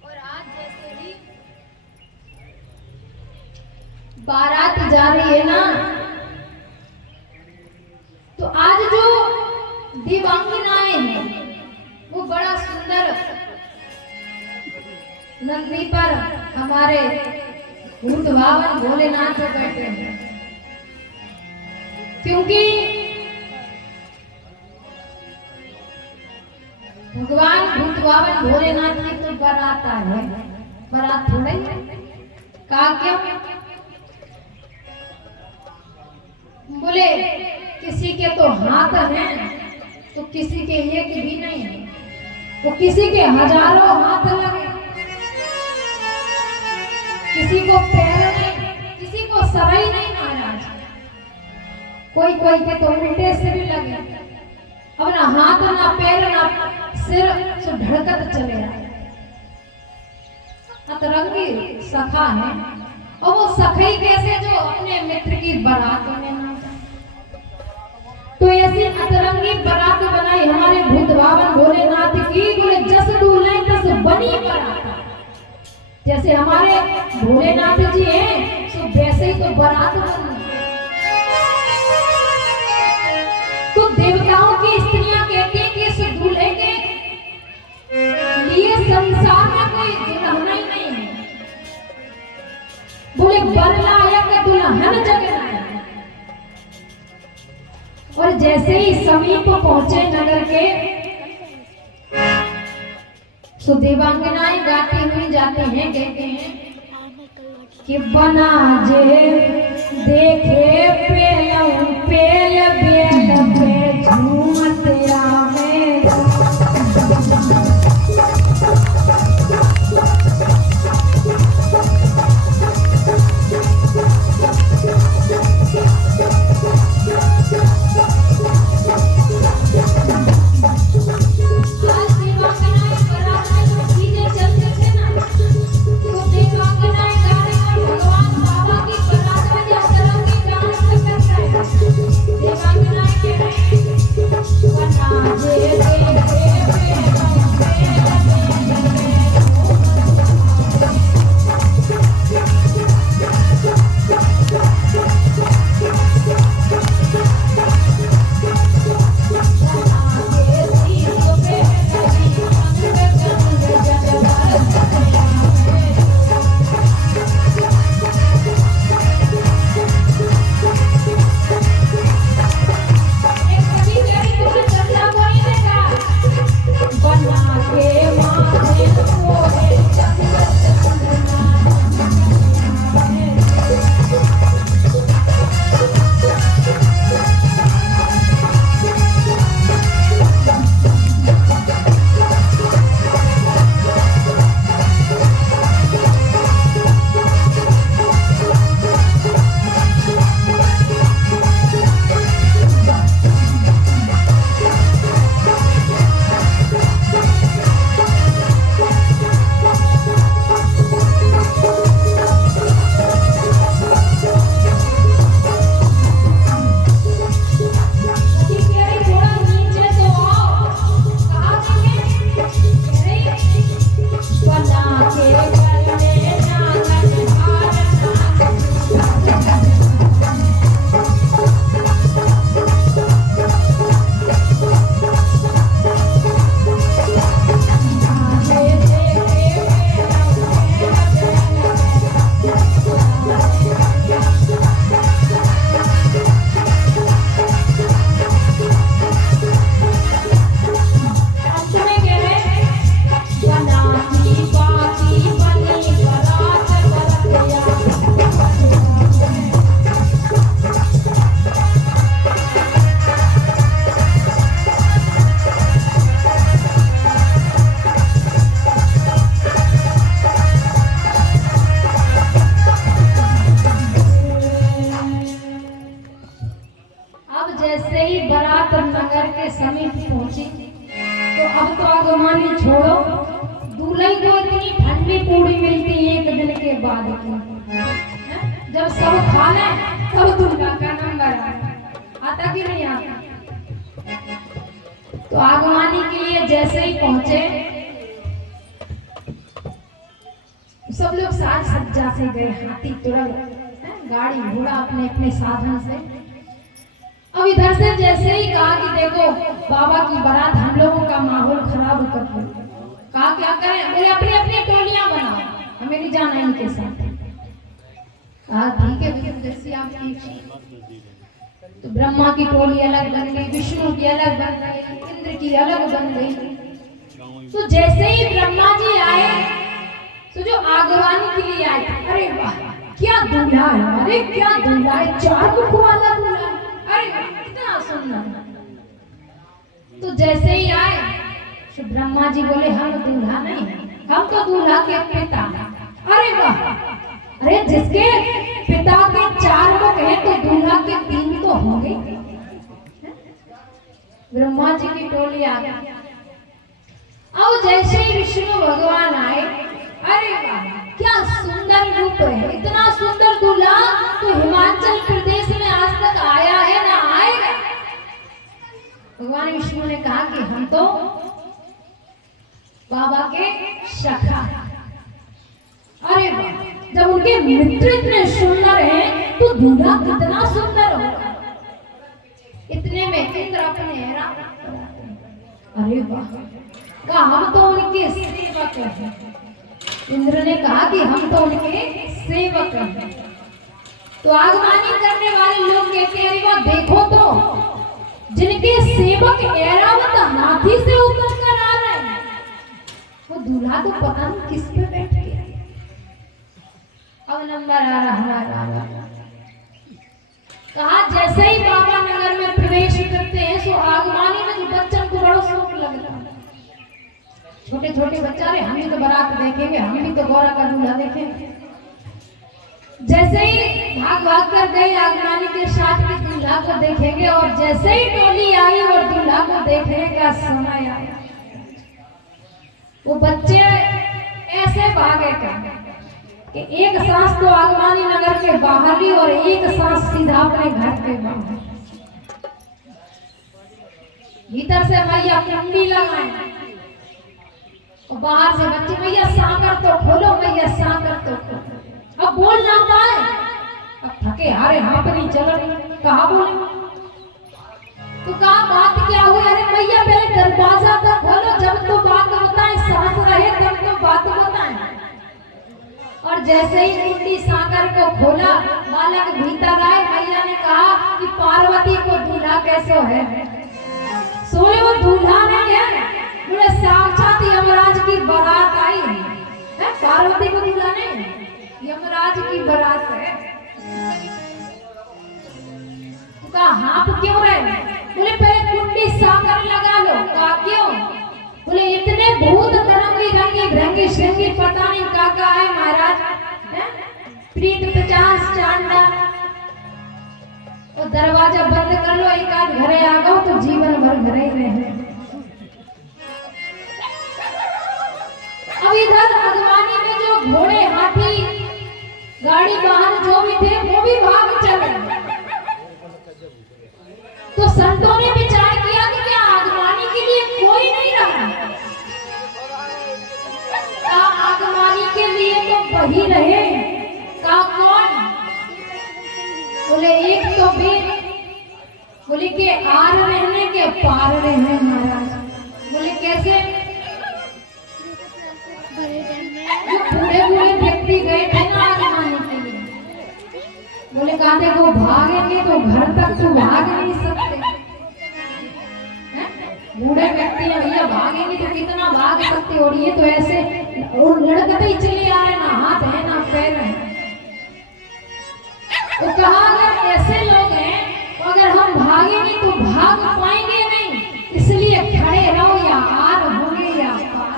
और आज जैसे ही बारात जा रही है ना, तो आज जो दिव्यांगनाएं हैं वो बड़ा सुंदर नंदी पर हमारे भूत भावन भोलेनाथ को कहते हैं, क्योंकि भगवान भूत भावन भोलेनाथ की तो बारात है, बारात थोड़ा ही है। कहा क्यों? बोले किसी के तो हाथ हैं तो किसी के एक भी नहीं है, वो किसी के हजारों हाथ लगे, किसी को पैर नहीं, किसी को सर ही नहीं महाराज, कोई कोई के तो उल्टे से भी लगे, अब ना हाथ ना पैर ना सिर से धड़कत चले आए। अतरंगी सखा है, और वो सखी कैसे जो अपने मित्र की बारात में ना, तो ऐसी अतरंगी बारात बनाई हमारे भूत भावन भोलेनाथ की। बोले जस दूल्हे तस बनी बारात, जैसे हमारे भोलेनाथ जी हैं तो वैसे ही तो बारात बनी। तो देवताओं की स्त्रियां कहती हैं कि इस दूल्हे के लिए संसार में कोई दुल्हन ही नहीं है। बोले बर लायक दुल्हन जगह नहीं। और जैसे ही समीप पहुंचे नगर के, सो देवांगनाएं गाती हुई जाते हैं, कहते हैं कि बना जे देखे पेल पेल बेल पे झूमत आवे। बाद की जब सब खा ले तब दुर्गा का नंबर आता कि नहीं आता। तो आगवानी के लिए जैसे ही पहुंचे सब लोग साज सज्जा से गए, हाथी तुरंत गाड़ी घोड़ा अपने अपने साधन से। अब इधर से जैसे ही कहा कि देखो बाबा की बारात हम लोगों का माहौल खराब कर दो, कहा क्या करें, बोले अपनी अपनी टोलियां बनाओ, हमें नहीं जाना इनके साथ। हाँ ठीक है भैया, जैसी आपकी इच्छा। तो ब्रह्मा की टोली अलग बन गई, विष्णु की अलग बन गई, इंद्र की अलग बन गई। तो जैसे ही ब्रह्मा जी आए तो जो आगवानी के लिए आए, अरे वाह क्या दूल्हा है, अरे क्या दूल्हा है, 4 मुख वाला दूल्हा, अरे वाह कितना सुंदर। तो जैसे ही आए तो ब्रह्मा जी बोले हम दूल्हा नहीं, हम तो दूल्हा के पिता। अरे वाह, अरे जिसके पिता के 4 मुख हैं तो दूल्हा के 3 तो होंगे। ब्रह्मा जी की टोली आ गई। अब जैसे ही विष्णु भगवान आए, अरे वाह क्या सुंदर रूप है, इतना सुंदर दूल्हा तो हिमाचल प्रदेश में आज तक आया है ना आएगा। भगवान विष्णु ने कहा कि हम तो बाबा के सखा। अरे वाह, जब उनके मित्र इतने सुंदर हैं तो दूल्हा कितना सुंदर होगा। इतने में इंद्र अपने हैरान, अरे वाह, कहा हम तो उनके सेवक हैं। इंद्र ने कहा कि हम तो उनके सेवक हैं। तो आगमनी करने वाले लोग कहते हैं, अरे वाह देखो तो जिनके सेवक ऐरावत हाथी से उतर कर आ रहे हैं, वो दूल्हा तो पता नहीं किस पे बैठ गया। अब नंबर आ रहा। कहा जैसे ही बाबा नगर में प्रवेश करते हैं सो आगमनी में जो बच्चन को बड़ा शौक लगता है। छोटे छोटे बच्चा, अरे हम भी तो बारात देखेंगे, हम भी तो गौरा का दूल्हा देखेंगे। जैसे ही भाग कर गए आगमनी के साथ में दूल्हा को देखेंगे, और जैसे ही टोली आई और दूल्हा को देखने का समय आया, वो बच्चे ऐसे भागे कि एक सांस तो आगमनी नगर के बाहर ली और एक सांस सीधा अपने घर के बाहर। भीतर से भैया कुंडी लगाए और बाहर से बच्चे, भैया सांकर तो खोलो, भैया सांकर तो खोलो। अब बोल ना पाए, अब थके हारे हाथ नहीं चल रही, कहा बोले। तो कहा बात क्या हुई, अरे भैया पहले दरवाजा तो खोलो, जब तो बात बताए, सांस रहे तब तो बात बताए। और जैसे ही कुंडी सांकर को खोला, बालक भीतर आए। भैया ने कहा कि पार्वती को दूल्हा कैसे है। सोए वो दूल्हा नहीं है, बोले साक्षात यमराज की बारात आई है। पार्वती को दूल्हा नहीं, यमराज की बारात है। तो कहा हाथ क्यों रहे, बोले पहले कुंडी सांकर लगा लो। कहा क्यों, बोले इतने भूत तरंगी रंगी भ्रंगी श्रृंगी पता नहीं का है महाराज, प्रीत 50 चांदा। और दरवाजा बंद कर लो, एक आध घरे आ गो तो जीवन भर घरे ही रहे। अब इधर आगमनी में जो घोड़े हाथी गाड़ी वाहन जो भी थे वो भी भाग चले। तो संतों ने विचार किया कि क्या आगमनी के लिए कोई नहीं रहा। आगमनी के लिए तो वही रहे। का कौन, बोले एक तो वीर, बोले के आर रहने के पार रहने महाराज। बोले कैसे, जो बूढ़े बूढ़े व्यक्ति गए थे ना आगमनी के लिए, बोले कहा देखो भागेंगे तो घर तक तो भाग नहीं सकते। बूढ़े व्यक्ति है भैया, भागेंगे तो कितना भाग सकते, और ये तो ऐसे और लड़कते ही चले आ रहे, ना हाथ है ना पैर है। तो कहा अगर ऐसे लोग हैं तो अगर हम भागेंगे तो भाग पाएंगे नहीं, इसलिए खड़े रहो, या आर होंगे या पार।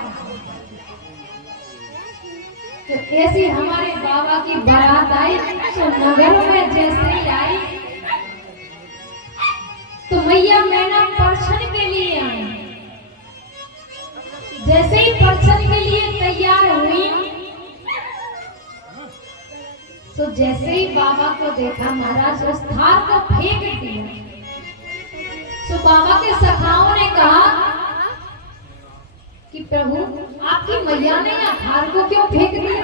तो ऐसी हमारे बाबा की बारात आई। तो नगर में जैसे ही आई तो मैया मैना दर्शन के लिए आई। जैसे ही दर्शन के लिए तैयार हुई तो जैसे ही बाबा को देखा महाराज उस थार को फेंक दिया। तो बाबा के सखाओं ने कहा कि प्रभु आपकी मैया ने या थार को क्यों फेंक दिया।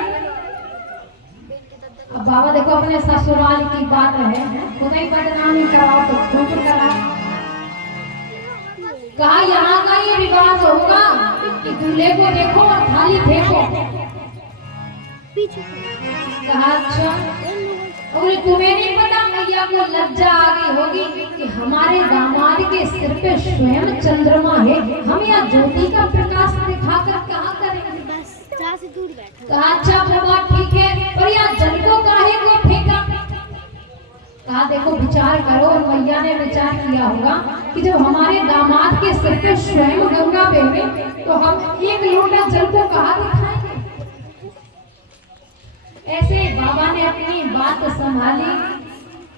अब बाबा देखो अपने ससुराल की बात है, खुद ही बदनामी कराओ तो खूब कराओ। कहा यहाँ का ये रिवाज होगा कि दूल्हे को देखो और थाली फेंको। कहा अच्छा, और तुम्हें नहीं पता मैया को लज्जा आ गई होगी कि हमारे दामाद के सिर पे स्वयं चंद्रमा है, हम यहाँ ज्योति का प्रकाश दिखाकर कहाँ करेंगे? बस जहाँ से दूर बैठो। कहा अच्छा वो बात ठीक है, पर यहाँ जल को काहे को फेंका? कहा देखो विचार करो, और मैया ने विचार किया होगा कि जब हमारे दामाद के सिर पे स्वयं गंगा बहे तो हम एक लोटा जल को कहाँ दिखाएंगे? ऐसे बाबा ने अपनी बात संभाली।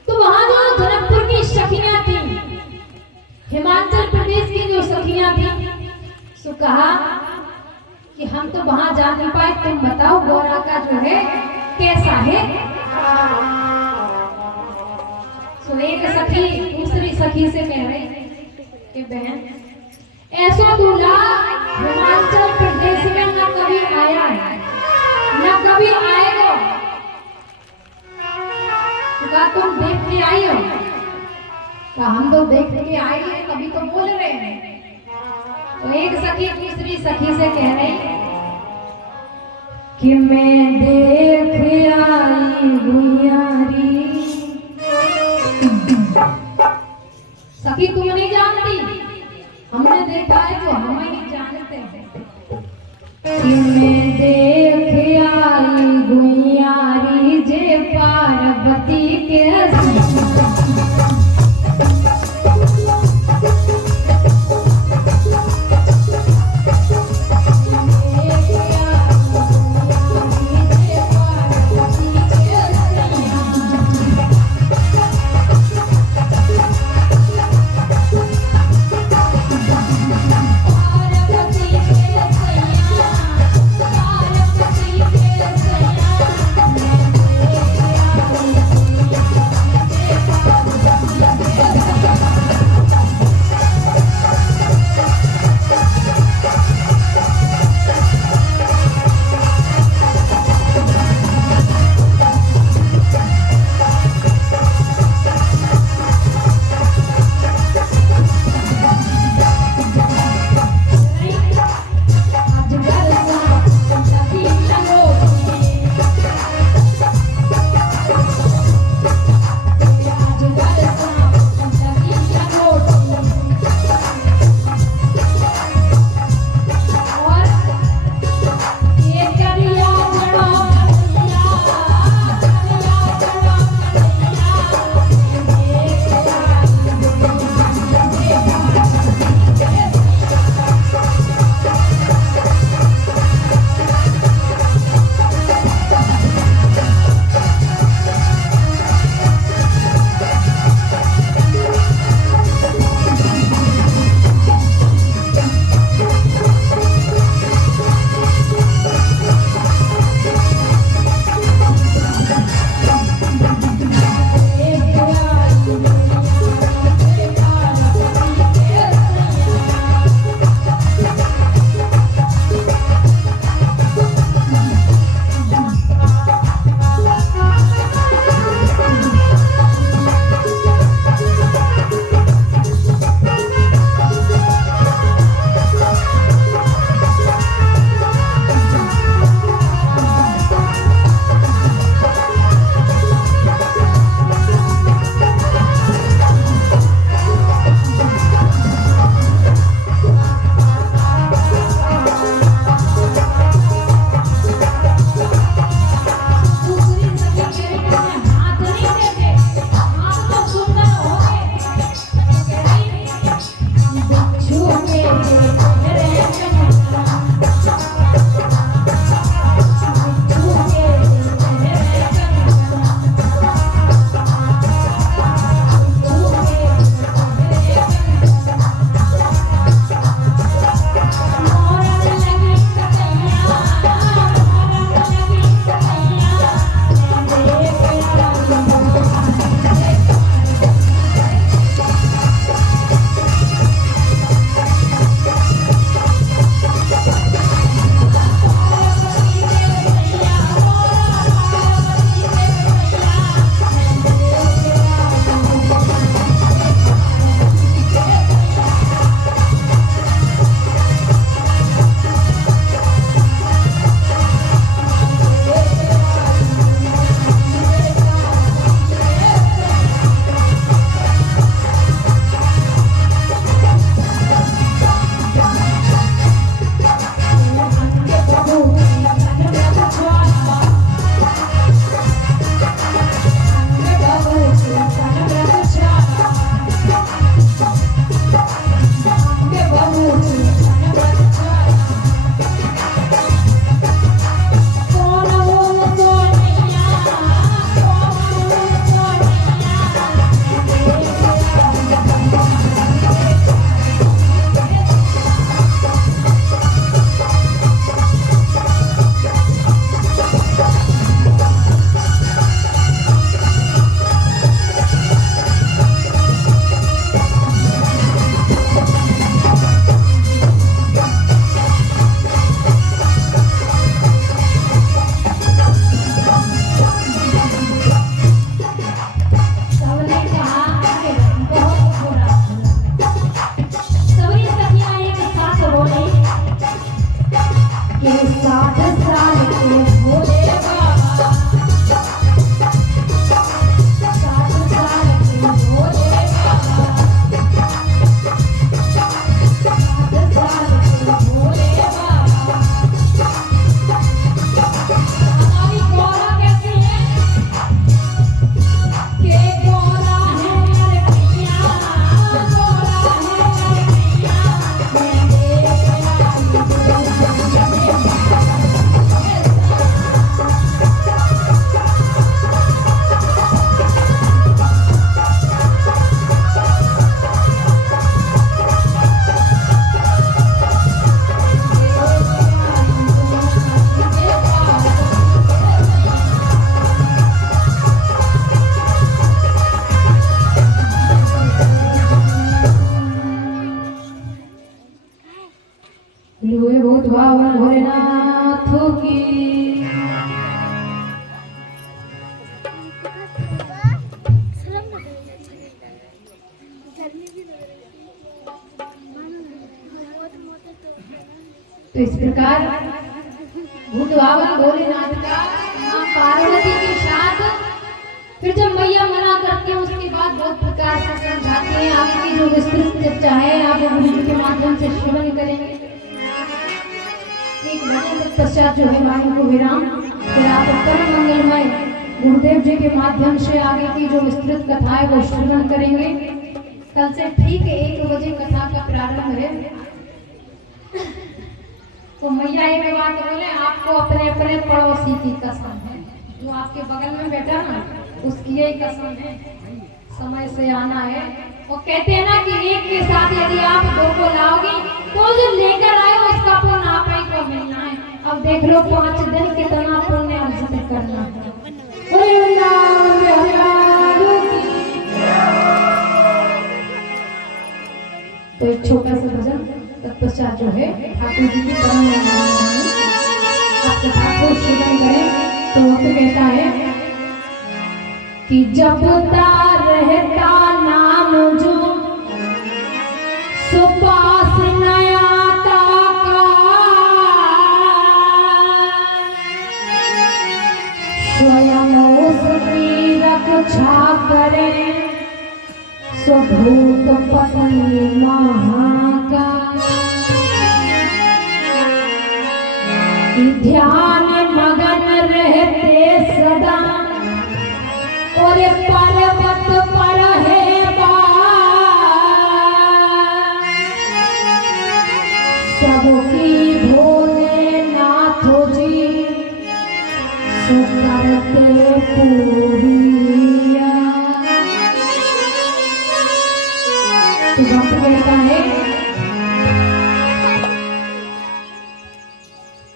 तो वहां जो जनकपुर की सखियां थी, हिमाचल प्रदेश की जो सखियां थी, सो कहा कि हम तो वहां जा नहीं पाए, तुम बताओ गौरा का जो है कैसा है? सो एक सखी दूसरी सखी से कह रही कि बहन ऐसा दूल्हा हिमाचल प्रदेश में न कभी आया है न कभी आएगा। कहा तुम देख के आई हो? कहा हम तो देख के आए हैं, कभी तो बोल रहे हैं। तो एक सखी दूसरी सखी से कह रही कि मैं देख आई गुयारी। सखी तुम नहीं जानती, हमने देखा है जो हम ही जानते हैं। कि मैं देख आई गुयारी जे पार्वती के पार्वती तो इस प्रकार भूतवावन भोलेनाथ का मां पार्वती के साथ फिर जब मैया मना करती है उसके बाद बहुत प्रकार से समझाते हैं। आगे की जो विस्तृत चर्चा है आप गुरु के माध्यम से श्रवण करेंगे। एक भजन तत्पश्चात जो है वाणी को विराम, फिर आप परम मंगलमय गुरुदेव जी के माध्यम से आगे की जो विस्तृत कथा है वो श्रवण करेंगे। कल से ठीक 1 बजे कथा का प्रारंभ है। तो मैया एक बात बोले, आपको अपने अपने पड़ोसी की कसम है, जो आपके बगल में बैठा ना उसकी यही कसम है, समय से आना है। वो कहते हैं ना कि एक के साथ यदि आप 2 को लाओगे तो जो लेकर आए उसका पुण्य आप ही को मिलना है। अब देख लो 5 दिन कितना पुण्य अर्जित करना है। तो एक छोटा सा भजन तत्पश्चात जो है ठाकुर जी की परम महिमा आप कथा को श्रवण करें। तो वक्त कहता है कि जपता रहता नाम जो सुपास नयाता का, स्वयं उसकी रक्षा करे स्वभूत पति महाका। ध्यान मगन रहते सदा और पर्वत पर है सबकी भोलेनाथ जी सुकरते पूरिया। तो भक्त कहता है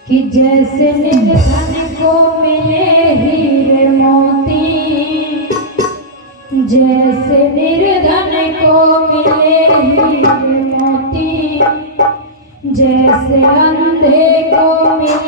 कि जैसे निर्धन को मिले हीरे मोती, जैसे निर्धन को मिले हीरे मोती, जैसे अंधे को मिले